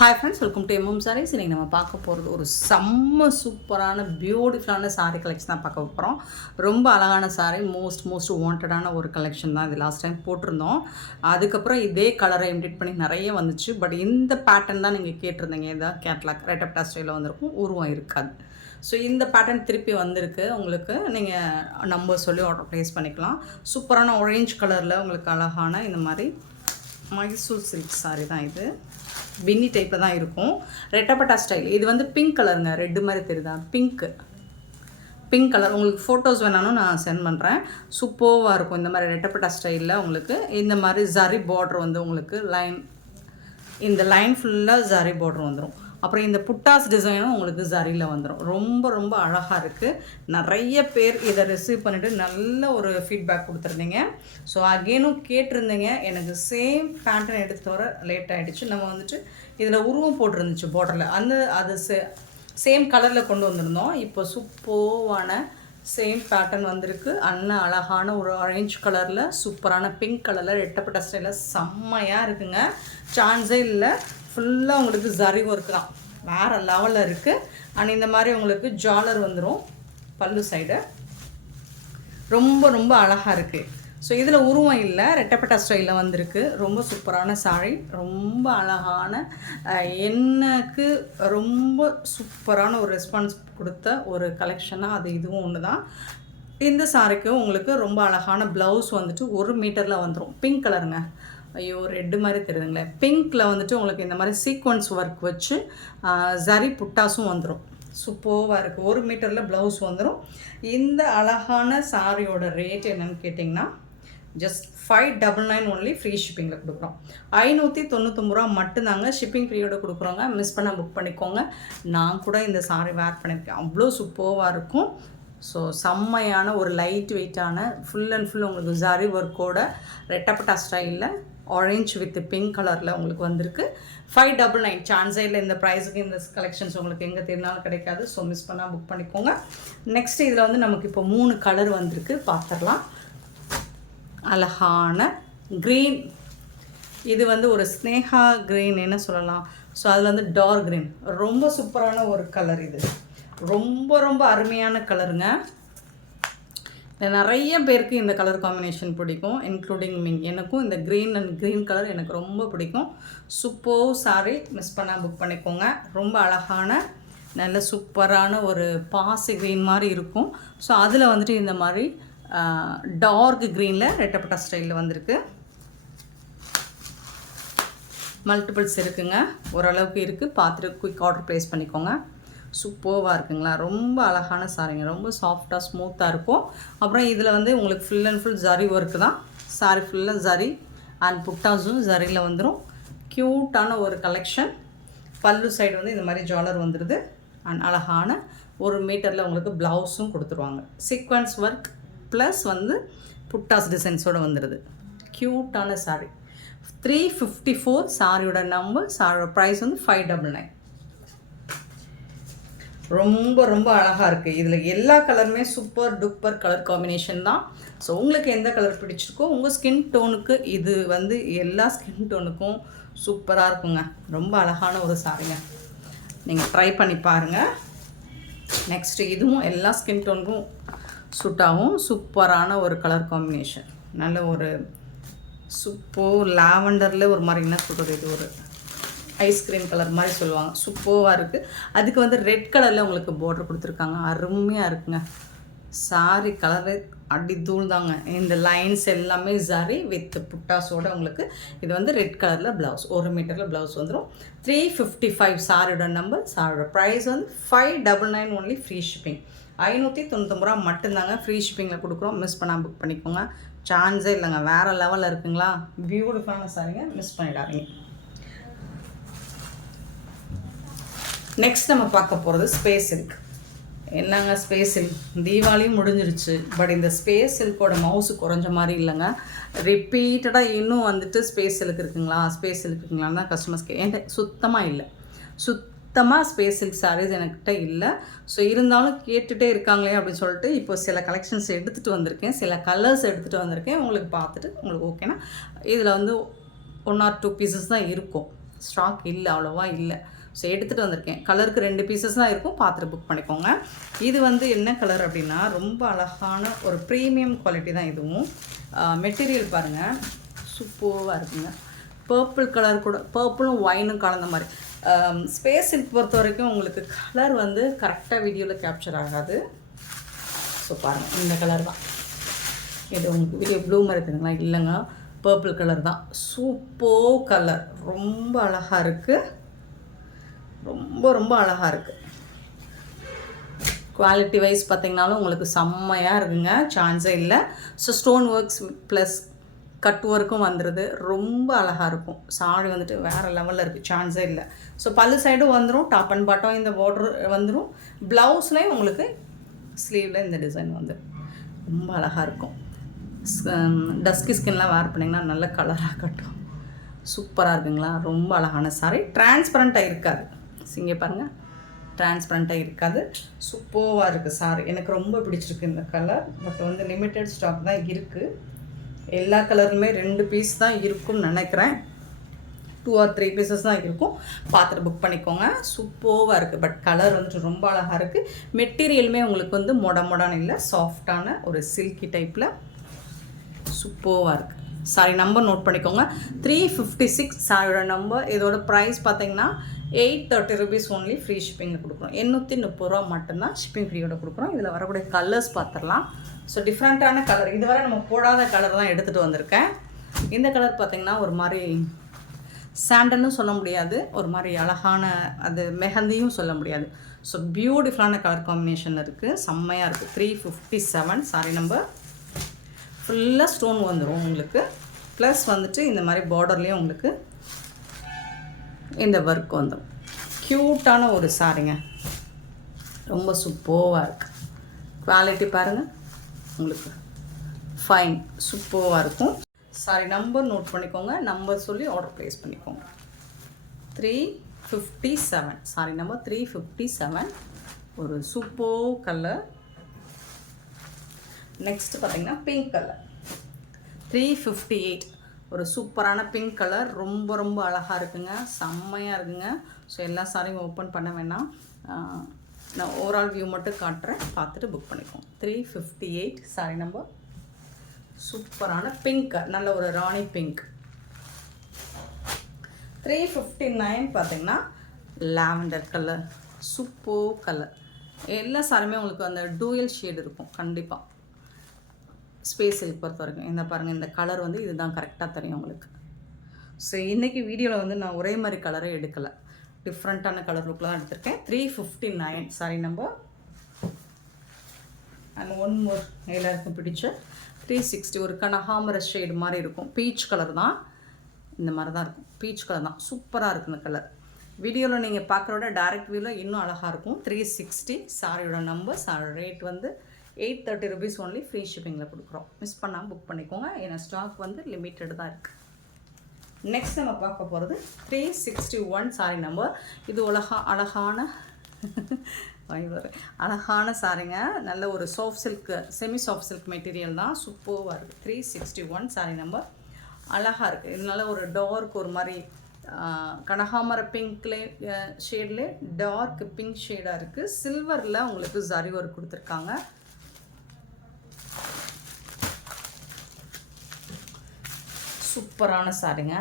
Hi friends, welcome to MM Sarees. இன்றைக்கி நம்ம பார்க்க போகிறது ஒரு செம்ம சூப்பரான பியூட்டிஃபுல்லான சாரீ கலெக்ஷன் தான் பார்க்க போகிறோம். ரொம்ப அழகான சாரீ, மோஸ்ட் வாண்டடான ஒரு கலெக்ஷன் தான். இது லாஸ்ட் டைம் போட்டிருந்தோம். அதுக்கப்புறம் இதே கலரை இமிடேட் பண்ணி நிறைய வந்துச்சு. பட் இந்த பேட்டர்ன் தான் நீங்கள் கேட்டிருந்தீங்க. இதான் கேட்லாக் ரெட்டப்டா ஸ்டைலில் வந்திருக்கும், உருவம் இருக்காது. ஸோ இந்த பேட்டர்ன் திருப்பி வந்திருக்கு. உங்களுக்கு நீங்கள் நம்பர் சொல்லி ஆர்டர் ப்ளேஸ் பண்ணிக்கலாம். சூப்பரான ஆரஞ்ச் கலரில் உங்களுக்கு அழகான இந்த மாதிரி மைசூர் சில்க் சாரீ தான். இது பின்னி டைப்பில் தான் இருக்கும். ரெட்டப்பட்டா ஸ்டைல். இது வந்து பிங்க் கலருங்க. ரெட்டு மாதிரி தெரியுதா? Pink colour. உங்களுக்கு ஃபோட்டோஸ் வேணாலும் நான் சென்ட் பண்ணுறேன். சூப்பராக இருக்கும். இந்த மாதிரி ரெட்டப்பட்டா ஸ்டைலில் உங்களுக்கு இந்த மாதிரி ஜரி பார்டர் வந்து உங்களுக்கு இந்த லைன் ஃபுல்லாக ஜரி பார்டர் வந்துடும். அப்புறம் இந்த புட்டாஸ் டிசைனும் உங்களுக்கு ஜரியில் வந்துடும். ரொம்ப அழகாக இருக்குது. நிறைய பேர் இதை ரிசீவ் பண்ணிவிட்டு நல்ல ஒரு ஃபீட்பேக் கொடுத்துருந்தீங்க. ஸோ அகெயினும் கேட்டிருந்தீங்க. எனக்கு சேம் பேட்டர்ன் எடுத்து வர லேட் ஆகிடுச்சு. நம்ம வந்துட்டு இதில் உருவம் போட்டிருந்துச்சு பார்டரில். அது சேம் கலரில் கொண்டு வந்திருந்தோம். இப்போ சூப்பரான சேம் பேட்டர்ன் வந்திருக்கு. அழகான ஒரு ஆரஞ்ச் கலரில், சூப்பரான பிங்க் கலரில், ரெட்டப்பட்ட ஸ்டைலில் செம்மையாக இருக்குங்க. சான்ஸே இல்லை. ஃபுல்லாக உங்களுக்கு ஜரி ஒர்க் தான், வேறு லெவலில் இருக்குது. அண்ட் இந்த மாதிரி உங்களுக்கு ஜாலர் வந்துடும் பல்லு சைடு. ரொம்ப அழகாக இருக்குது. ஸோ இதில் உருவம் இல்லை, ரெட்டப்பட்டா ஸ்டைலில் வந்திருக்கு. ரொம்ப சூப்பரான சாரீ, ரொம்ப அழகான, எனக்கு ரொம்ப சூப்பரான ஒரு ரெஸ்பான்ஸ் கொடுத்த ஒரு கலெக்ஷனாக அது இதுவும் ஒன்று தான். இந்த சாரீக்கு உங்களுக்கு ரொம்ப அழகான ப்ளவுஸ் வந்துட்டு 1 மீட்டரில் வந்துடும். பிங்க் கலருங்க. ஐயோ, ரெட்டு மாதிரி தெரியுதுங்களே. பிங்க்கில் வந்துட்டு உங்களுக்கு இந்த மாதிரி சீக்வன்ஸ் ஒர்க் வச்சு ஜரி புட்டாஸும் வந்துடும். சூப்பராக இருக்குது. 1 மீட்டரில் ப்ளவுஸ் வந்துடும். இந்த அழகான சாரியோட ரேட் என்னன்னு கேட்டிங்கன்னா ஜஸ்ட் 599 ஒன்லி. ஃப்ரீ ஷிப்பிங்கில் கொடுக்குறோம். 599 ரூபா மட்டும்தாங்க. ஷிப்பிங் ஃப்ரீயோட கொடுக்குறோங்க. மிஸ் பண்ண புக் பண்ணிக்கோங்க. நான் கூட இந்த சாரி வேர் பண்ணியிருக்கேன். அவ்வளோ சூப்பராக இருக்கும். ஸோ செம்மையான ஒரு லைட் வெயிட்டான ஃபுல் அண்ட் ஃபுல் உங்களுக்கு ஜரி ஒர்க்கோட ரெட்டப்பட்டா ஸ்டைலில் ஆரஞ்ச் வித் பிங்க் கலரில் உங்களுக்கு வந்திருக்கு. 599 சான்ஸே இல்லை. இந்த ப்ரைஸுக்கு இந்த கலெக்ஷன்ஸ் உங்களுக்கு எங்கே தெரினாலும் கிடைக்காது. ஸோ மிஸ் பண்ணால் புக் பண்ணிக்கோங்க. நெக்ஸ்ட் இதில் வந்து நமக்கு இப்போ 3 கலர் வந்திருக்கு, பார்த்துடலாம். அழகான க்ரீன். இது வந்து ஒரு ஸ்னேகா க்ரீன் என்ன சொல்லலாம். ஸோ அதில் வந்து டார்க் க்ரீன். ரொம்ப சூப்பரான ஒரு கலர். இது ரொம்ப அருமையான கலருங்க. நிறைய பேருக்கு இந்த கலர் காம்பினேஷன் பிடிக்கும், இன்க்ளூடிங் மீ. எனக்கும் இந்த க்ரீன் கலர் எனக்கு ரொம்ப பிடிக்கும். சூப்பர் சாரி, மிஸ் பண்ணால் புக் பண்ணிக்கோங்க. ரொம்ப அழகான நல்ல சூப்பரான ஒரு பாசி க்ரீன் மாதிரி இருக்கும். ஸோ அதில் வந்துட்டு இந்த மாதிரி டார்க் க்ரீனில் ரெட்டப்பட்டா ஸ்டைலில் வந்திருக்கு. மல்டிபிள்ஸ் இருக்குங்க, ஓரளவுக்கு இருக்குது. பார்த்துட்டு குயிக் ஆர்டர் ப்ளேஸ் பண்ணிக்கோங்க. சூப்பராக இருக்குங்களா? ரொம்ப அழகான சாரிங்க. ரொம்ப சாஃப்டாக ஸ்மூத்தாக இருக்கும். அப்புறம் இதில் வந்து உங்களுக்கு full and full zari work தான். சாரி ஃபுல்லாக ஜரி அண்ட் புட்டாஸும் ஜரியில் வந்துடும். க்யூட்டான ஒரு கலெக்ஷன். பல்லு சைடு வந்து இந்த மாதிரி ஜாலர் வந்துடுது. அண்ட் அழகான 1 மீட்டரில் உங்களுக்கு ப்ளவுஸும் கொடுத்துருவாங்க. சீக்வன்ஸ் ஒர்க் ப்ளஸ் வந்து புட்டாஸ் டிசைன்ஸோடு வந்துடுது. க்யூட்டான சாரி. 354 சாரியோட நம்பர். சாரியோட ப்ரைஸ் வந்து 599. ரொம்ப அழகாக இருக்குது. இதில் எல்லா கலருமே சூப்பர் டூப்பர் கலர் காம்பினேஷன் தான். ஸோ உங்களுக்கு எந்த கலர் பிடிச்சிருக்கோ உங்கள் ஸ்கின் டோனுக்கு இது வந்து எல்லா ஸ்கின் டோனுக்கும் சூப்பராக இருக்குங்க. ரொம்ப அழகான ஒரு சாரிங்க. நீங்கள் ட்ரை பண்ணி பாருங்கள். நெக்ஸ்ட்டு இதுவும் எல்லா ஸ்கின் டோனுக்கும் சூட் ஆகும். சூப்பரான ஒரு கலர் காம்பினேஷன். நல்ல ஒரு சூப்பர் லாவெண்டரில் ஒரு மாதிரி என்ன சொல்கிறது, இது ஒரு ஐஸ்கிரீம் கலர் மாதிரி சொல்லுவாங்க. சூப்பராக இருக்குது. அதுக்கு வந்து ரெட் கலரில் உங்களுக்கு பார்டர் கொடுத்துருக்காங்க. அருமையாக இருக்குங்க. சாரி கலரு அடி தூள் தாங்க. இந்த லைன்ஸ் எல்லாமே சாரி வித் புட்டாஸோடு உங்களுக்கு இது வந்து ரெட் கலரில் ப்ளவுஸ். 1 மீட்டரில் ப்ளவுஸ் வந்துடும். 355 சாரியோட நம்பர். சாரியோட ப்ரைஸ் வந்து 599 ஒன்லி. Free shipping. 599 ரூபா மட்டும்தாங்க. ஃப்ரீ ஷிப்பிங்கில் கொடுக்குறோம். மிஸ் பண்ணால் புக் பண்ணிக்கோங்க. சான்ஸே இல்லைங்க. வேறு லெவலில் இருக்குங்களா? பியூட்டிஃபுல்லான சாரிங்க, மிஸ் பண்ணிடாதீங்க. நெக்ஸ்ட் நம்ம பார்க்க போகிறது ஸ்பேஸ் சில்க். என்னங்க ஸ்பேஸ் சில்க், தீபாவளியும் முடிஞ்சிருச்சு. பட் இந்த ஸ்பேஸ் சில்கோட மவுசு குறைஞ்ச மாதிரி இல்லைங்க. ரிப்பீட்டடாக இன்னும் வந்துட்டு ஸ்பேஸ் சில்க் இருக்குங்களான்னு தான் கஸ்டமர்ஸ்க்கு என்கிட்ட சுத்தமாக ஸ்பேஸ் சில்க் சாரீஸ் என்கிட்ட இல்லை. ஸோ இருந்தாலும் கேட்டுகிட்டே இருக்காங்களே அப்படின்னு சொல்லிட்டு இப்போ சில கலெக்ஷன்ஸ் எடுத்துகிட்டு வந்திருக்கேன். சில கலர்ஸ் எடுத்துகிட்டு வந்திருக்கேன். உங்களுக்கு பார்த்துட்டு உங்களுக்கு ஓகேனா இதில் வந்து 1 or 2 பீசஸ் தான் இருக்கும். ஸ்டாக் இல்லை, அவ்வளோவா இல்லை. ஸோ எடுத்துகிட்டு வந்திருக்கேன். கலருக்கு 2 பீசஸ் தான் இருக்கும், பார்த்துட்டு புக் பண்ணிக்கோங்க. இது வந்து என்ன கலர் அப்படின்னா ரொம்ப அழகான ஒரு ப்ரீமியம் குவாலிட்டி தான் இதுவும். மெட்டீரியல் பாருங்கள், சூப்பராக இருக்குங்க. பர்பிள் கலர் கூட, பர்பிளும் ஒயினும் கலந்த மாதிரி. ஸ்பேஸ் சில்க் பொறுத்த வரைக்கும் உங்களுக்கு கலர் வந்து கரெக்டாக வீடியோவில் கேப்சர் ஆகாது. ஸோ பாருங்கள், இந்த கலர் தான் இது. உங்களுக்கு வீடியோ ப்ளூ மாதிரி இருக்குதுங்களா? இல்லைங்க, பர்பிள் கலர் தான். சூப்பர் கலர், ரொம்ப அழகாக இருக்குது, ரொம்ப ரொம்ப அழகாக இருக்குது. குவாலிட்டி வைஸ் பார்த்திங்கனாலும் உங்களுக்கு செம்மையாக இருக்குங்க, சான்ஸே இல்லை. So stone works plus cut ஒர்க்கும் வந்துடுது, ரொம்ப அழகாக இருக்கும். சாரி வந்துட்டு வேறு லெவலில் இருக்குது, சான்ஸே இல்லை. ஸோ பல்லு சைடும் வந்துடும், டாப் அண்ட் பாட்டம் இந்த பார்டர் வந்துடும். ப்ளவுஸ்லேயும் உங்களுக்கு ஸ்லீவில் இந்த டிசைன் வந்து ரொம்ப அழகாக இருக்கும். டஸ்கி ஸ்கின்லாம் வேர் பண்ணிங்கன்னா நல்ல கலராக கட்டும். சூப்பராக இருக்குங்களா? ரொம்ப அழகான சாரி. டிரான்ஸ்பரண்ட்டாக இருக்காது, இங்கே பாருங்கள், டிரான்ஸ்பரண்ட்டாக இருக்காது. சூப்பராக இருக்குது சாரி. எனக்கு ரொம்ப பிடிச்சிருக்கு இந்த கலர். பட் வந்து லிமிட்டட் ஸ்டாக் தான் இருக்குது. எல்லா கலருமே 2 பீஸ் தான் இருக்கும்னு நினைக்கிறேன். 2 or 3 பீசஸ் தான் இருக்கும், பார்த்துட்டு புக் பண்ணிக்கோங்க. சூப்பராக இருக்குது. பட் கலர் வந்துட்டு ரொம்ப அழகாக இருக்குது. மெட்டீரியலுமே உங்களுக்கு வந்து மொடான இல்லை, சாஃப்டான ஒரு சில்கி டைப்பில் சூப்பராக இருக்குது. சாரி நம்பர் நோட் பண்ணிக்கோங்க, 356 சாரியோட நம்பர். இதோட ப்ரைஸ் பார்த்தீங்கன்னா 830 rupees ஒன்லி, ஃப்ரீ ஷிப்பிங்கில் கொடுக்குறோம். 830 ரூபா மட்டும்தான் ஷிப்பிங் ஃப்ரீயோட கொடுக்குறோம். இதில் வரக்கூடிய கலர்ஸ் பார்த்துடலாம். ஸோ டிஃப்ரெண்ட்டான கலர், இதுவரை நம்ம போடாத கலர் தான் எடுத்துகிட்டு வந்திருக்கேன். இந்த கலர் பார்த்திங்கன்னா ஒரு மாதிரி சாண்டல்னு சொல்ல முடியாது, ஒரு மாதிரி அழகான அது மெஹந்தியும் சொல்ல முடியாது. ஸோ பியூட்டிஃபுல்லான கலர் காம்பினேஷன் இருக்குது, செம்மையாக இருக்குது. 357 சாரி நம்பர். ஃபுல்லாக ஸ்டோன் வந்துடும் உங்களுக்கு. ப்ளஸ் வந்துட்டு இந்த மாதிரி பார்டர்லேயும் உங்களுக்கு இந்த ஒர்க் வந்துடும். க்யூட்டான ஒரு சாரிங்க, ரொம்ப சூப்பராக இருக்குது. குவாலிட்டி பாருங்கள், உங்களுக்கு ஃபைன் சூப்பராக இருக்கும். சாரி நம்பர் நோட் பண்ணிக்கோங்க, நம்பர் சொல்லி ஆர்டர் ப்ளேஸ் பண்ணிக்கோங்க. 357 சாரி நம்பர் 357. ஒரு சூப்பர் கலர். நெக்ஸ்ட்டு பார்த்திங்கன்னா பிங்க் கலர் 358. ஒரு சூப்பரான பிங்க் கலர், ரொம்ப ரொம்ப அழகாக இருக்குங்க, செம்மையாக இருக்குங்க. ஸோ எல்லா சாரியும் ஓப்பன் பண்ண வேணாம், நான் ஓவரால் வியூ மட்டும் காட்டுறேன், பார்த்துட்டு புக் பண்ணிக்கோங்க. 358 சாரி நம்பர். சூப்பரான பிங்க், நல்ல ஒரு ராணி பிங்க். 359 பார்த்திங்கன்னா லாவெண்டர் கலர், சூப்பர் கலர். எல்லா சாரியுமே உங்களுக்கு அந்த டூயல் ஷேடு இருக்கும் கண்டிப்பாக. ஸ்பேஸ் சில்க் பொறுத்த வரைக்கும் இந்த பாருங்கள், இந்த கலர் வந்து இதுதான் கரெக்டாக தெரியும் உங்களுக்கு. ஸோ இன்றைக்கி வீடியோவில் வந்து நான் ஒரே மாதிரி கலரே எடுக்கலை, டிஃப்ரெண்ட்டான கலர் லுக்கில் தான் எடுத்திருக்கேன். 359 sorry number. And one more எல்லாருக்கும் பிடிச்ச 360, ஒரு கனகாமர ஷேடு மாதிரி இருக்கும், பீச் கலர் தான், இந்த மாதிரி தான் இருக்கும், பீச் கலர் தான். சூப்பராக இருக்குது இந்த கலர். வீடியோவில் நீங்கள் பார்க்குறோட டைரக்ட் வியூவில் இன்னும் அழகாக இருக்கும். 360 சாரியோட நம்பர். சாரி ரேட் வந்து 830 rupees ஒன்லி, ஃப்ரீ ஷிப்பிங்கில் கொடுக்குறோம். மிஸ் பண்ணாமல் புக் பண்ணிக்கோங்க, ஏன்னா ஸ்டாக் வந்து லிமிட்டட் தான் இருக்குது. நெக்ஸ்ட் நம்ம பார்க்க போகிறது 361 சாரி நம்பர். இது அழகான அழகான சாரிங்க, நல்ல ஒரு soft silk, semi soft silk material தான், சூப்பராக இருக்குது. 361 சாரி நம்பர். அழகாக இருக்குது. இதனால ஒரு டார்க் ஒரு மாதிரி கனகாமர பிங்க்லே ஷேட்லேயே டார்க் பிங்க் ஷேடாக இருக்குது. சில்வரில் உங்களுக்கு ஜரி ஒர்க் கொடுத்துருக்காங்க. சூப்பரான சாரிங்க.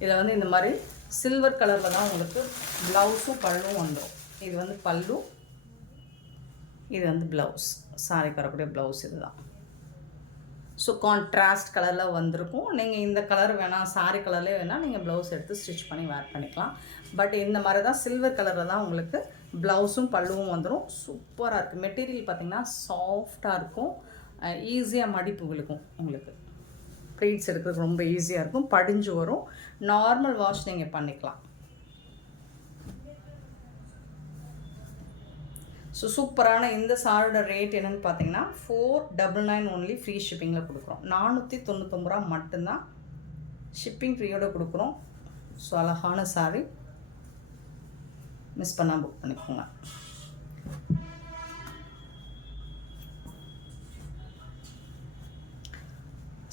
இதில் வந்து இந்த மாதிரி சில்வர் கலரில் தான் உங்களுக்கு ப்ளவுஸும் பல்லும் வந்துடும். இது வந்து பல்லு, இது வந்து ப்ளவுஸ், சாரிக்கு வரக்கூடிய ப்ளவுஸ் இது தான். ஸோ கான்ட்ராஸ்ட் கலரில் வந்திருக்கும். நீங்கள் இந்த கலர் வேணால், சாரி கலர்லேயே வேணால் நீங்கள் ப்ளவுஸ் எடுத்து ஸ்டிச் பண்ணி வேர் பண்ணிக்கலாம். பட் இந்த மாதிரி தான் சில்வர் கலரில் தான் உங்களுக்கு ப்ளவுஸும் பல்லுவும் வந்துடும். சூப்பராக இருக்குது. மெட்டீரியல் பார்த்திங்கன்னா சாஃப்டாக இருக்கும், ஈஸியாக மடிப்பு விழுக்கும். உங்களுக்கு ப்ளீட்ஸ் எடுக்கிறதுக்கு ரொம்ப ஈஸியாக இருக்கும், படிஞ்சு வரும். நார்மல் வாஷ் நீங்கள் பண்ணிக்கலாம். ஸோ சூப்பரான இந்த சாரோட ரேட் என்னென்னு பார்த்தீங்கன்னா 499 ஒன்லி, ஃப்ரீ ஷிப்பிங்கில் கொடுக்குறோம். 499 ரூபா மட்டும்தான் ஷிப்பிங் ஃப்ரீயோடு கொடுக்குறோம். ஸோ அழகான சாரி, மிஸ் பண்ணால் புக் பண்ணிக்கோங்க.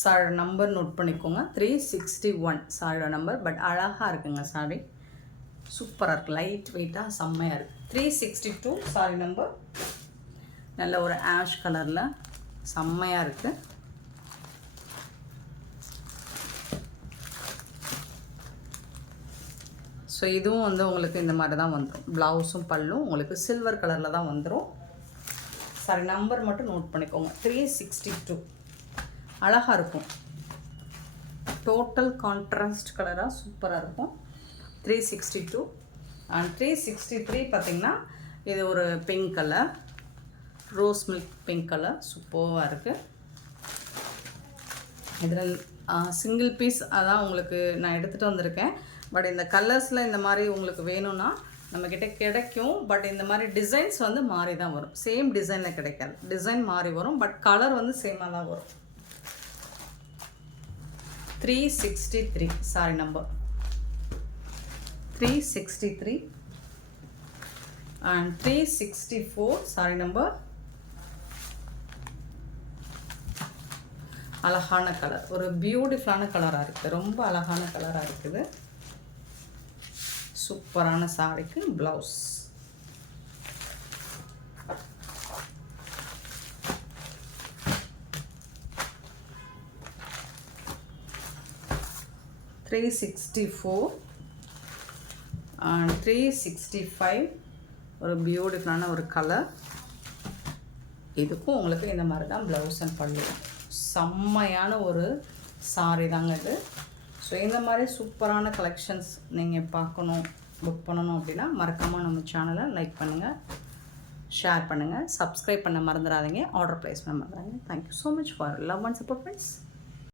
சாரி நம்பர் நோட் பண்ணிக்கோங்க 361 சாரியோட நம்பர். பட் அழகாக இருக்குங்க சாரி, சூப்பராக இருக்குது, லைட் வெயிட்டாக செம்மையாக இருக்குது. 362 சாரி நம்பர். நல்ல ஒரு ஆஷ் கலரில் செம்மையாக இருக்குது. ஸோ இதுவும் வந்து உங்களுக்கு இந்த மாதிரி தான் வந்துடும். ப்ளவுஸும் பல்லும் உங்களுக்கு சில்வர் கலரில் தான் வந்துடும். சாரி நம்பர் மட்டும் நோட் பண்ணிக்கோங்க 362. அழகாக இருக்கும், டோட்டல் கான்ட்ராஸ்ட் கலராக சூப்பராக இருக்கும். 362 அண்ட் 363 பார்த்திங்கன்னா இது ஒரு pink colour, rose milk pink colour, சூப்பராக இருக்குது. இதில் சிங்கிள் பீஸ் அதான் உங்களுக்கு நான் எடுத்துகிட்டு வந்திருக்கேன். பட் இந்த கலர்ஸில் இந்த மாதிரி உங்களுக்கு வேணும்னா நம்மக்கிட்ட கிடைக்கும். பட் இந்த மாதிரி டிசைன்ஸ் வந்து மாறி தான் வரும், சேம் டிசைனில் கிடைக்காது, டிசைன் மாறி வரும், பட் கலர் வந்து சேமாக தான் வரும். 363 sorry number 363 and 364 sorry number. அழகான கலர், ஒரு பியூட்டிஃபுல்லான கலராக இருக்குது, ரொம்ப அழகான கலராக இருக்குது. சூப்பரான சாரிக்கு ப்ளவுஸ். $364 and 365 ஒரு பியூட்டிஃபுல்லான ஒரு கலர். இதுக்கும் உங்களுக்கு இந்த மாதிரி தான் ப்ளவுஸ் அண்ட் பல்லு. செம்மையான ஒரு சாரி தாங்க இது. ஸோ இந்த மாதிரி சூப்பரான கலெக்ஷன்ஸ் நீங்கள் பார்க்கணும், புக் பண்ணணும் அப்படின்னா மறக்காமல் நம்ம சேனலை லைக் பண்ணுங்கள், ஷேர் பண்ணுங்கள், சப்ஸ்கிரைப் பண்ண மறந்துடாதீங்க, ஆர்டர் ப்ளேஸ் பண்ண மறந்துடாதீங்க. Thank you so much for love and support friends.